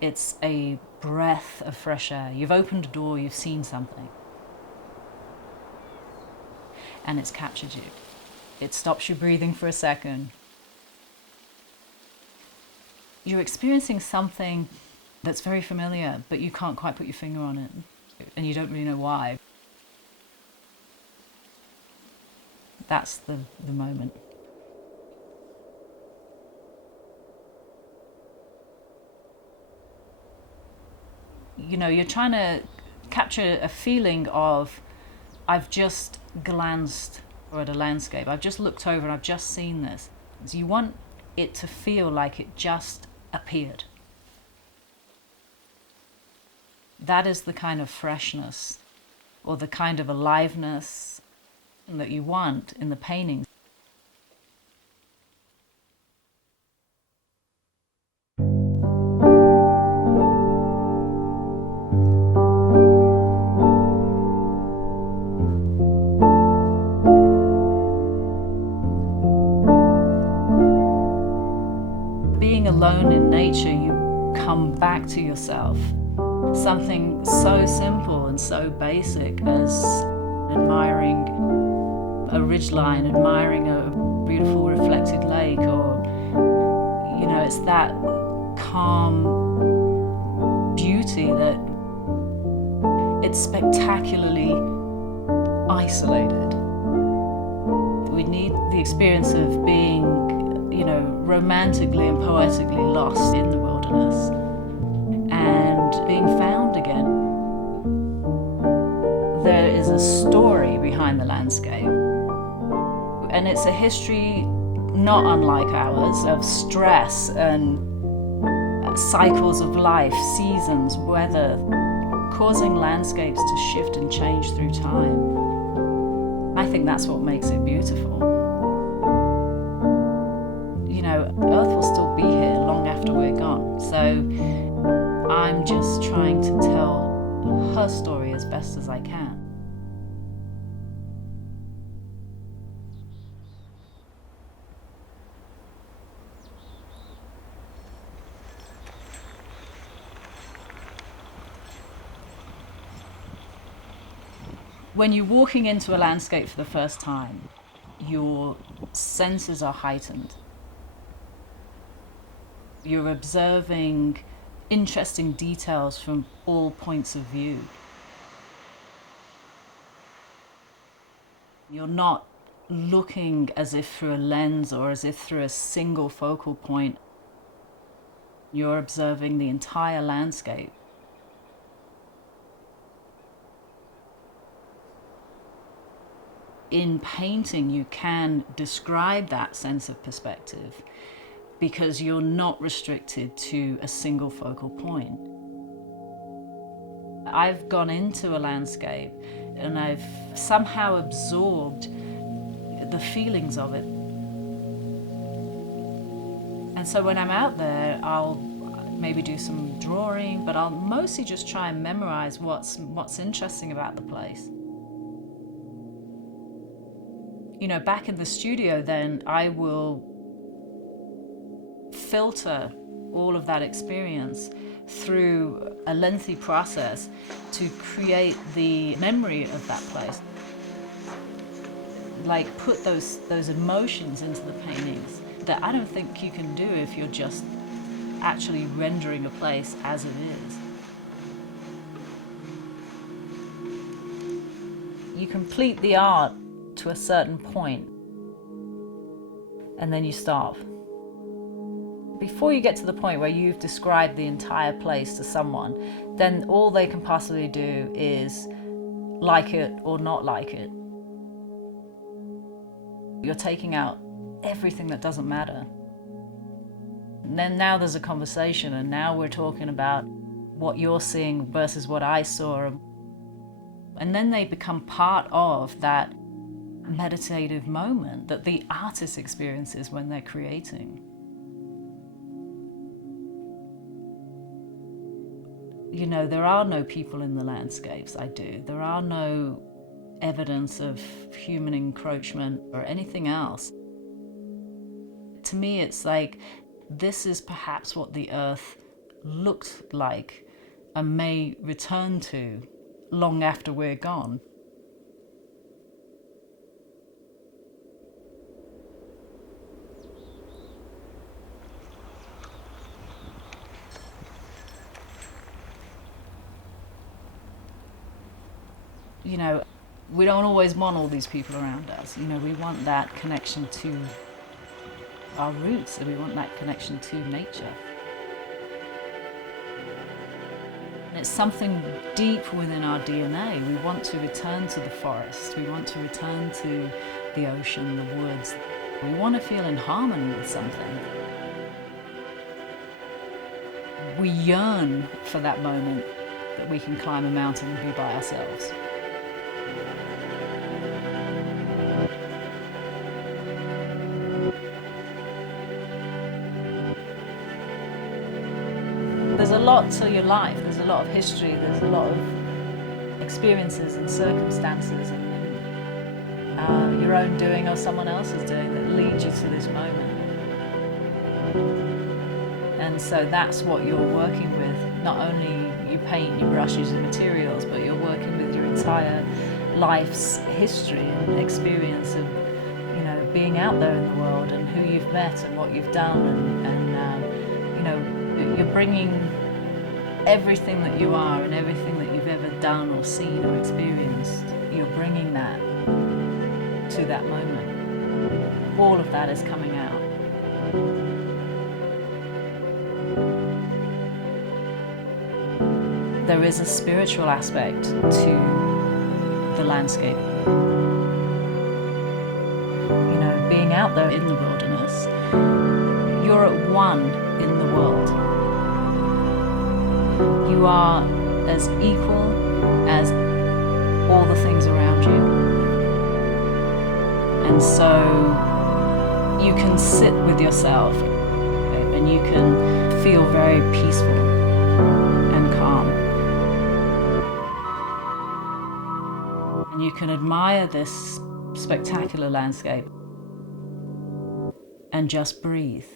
It's a breath of fresh air. You've opened a door, you've seen something, and it's captured you. It stops you breathing for a second. You're experiencing something that's very familiar, but you can't quite put your finger on it, and you don't really know why. That's the moment. You know, you're trying to capture a feeling of, I've just glanced at a landscape, I've just looked over and I've just seen this. So you want it to feel like it just appeared. That is the kind of freshness or the kind of aliveness that you want in the painting. Being alone in nature, you come back to yourself. Something so simple and so basic as admiring a ridgeline, admiring a beautiful reflected lake, or, you know, it's that calm beauty that it's spectacularly isolated. We need the experience of being, you know, romantically and poetically lost in the wilderness and being found again. There is a story behind the landscape, and it's a history not unlike ours of stress and cycles of life, seasons, weather, causing landscapes to shift and change through time. I think that's what makes it beautiful. You know, Earth will still be here long after we're gone, so I'm just trying to tell her story as best as I can. When you're walking into a landscape for the first time, your senses are heightened. You're observing interesting details from all points of view. You're not looking as if through a lens or as if through a single focal point. You're observing the entire landscape. In painting, you can describe that sense of perspective because you're not restricted to a single focal point. I've gone into a landscape and I've somehow absorbed the feelings of it. And so when I'm out there, I'll maybe do some drawing, but I'll mostly just try and memorize what's interesting about the place. You know, back in the studio, then I will filter all of that experience through a lengthy process to create the memory of that place. Like put those emotions into the paintings that I don't think you can do if you're just actually rendering a place as it is. You complete the art to a certain point, and then you stop. Before you get to the point where you've described the entire place to someone, then all they can possibly do is like it or not like it. You're taking out everything that doesn't matter. And then now there's a conversation, and now we're talking about what you're seeing versus what I saw. And then they become part of that meditative moment that the artist experiences when they're creating. You know, there are no people in the landscapes I do. There are no evidence of human encroachment or anything else. To me, it's like, this is perhaps what the earth looked like and may return to long after we're gone. You know, we don't always want all these people around us. You know, we want that connection to our roots, and we want that connection to nature. And it's something deep within our DNA. We want to return to the forest. We want to return to the ocean, the woods. We want to feel in harmony with something. We yearn for that moment that we can climb a mountain and be by ourselves. There's a lot to your life, there's a lot of history, there's a lot of experiences and circumstances and your own doing or someone else's doing that lead you to this moment. And so that's what you're working with. Not only you paint, you brush, using materials, but you're working with your entire life's history and experience of, you know, being out there in the world and who you've met and what you've done and you know, you're bringing everything that you are and everything that you've ever done or seen or experienced, you're bringing that to that moment. All of that is coming out. There is a spiritual aspect to the landscape. You know, being out there in the wilderness, you're at one in the world. You are as equal as all the things around you. And so you can sit with yourself and you can feel very peaceful and calm. And you can admire this spectacular landscape and just breathe.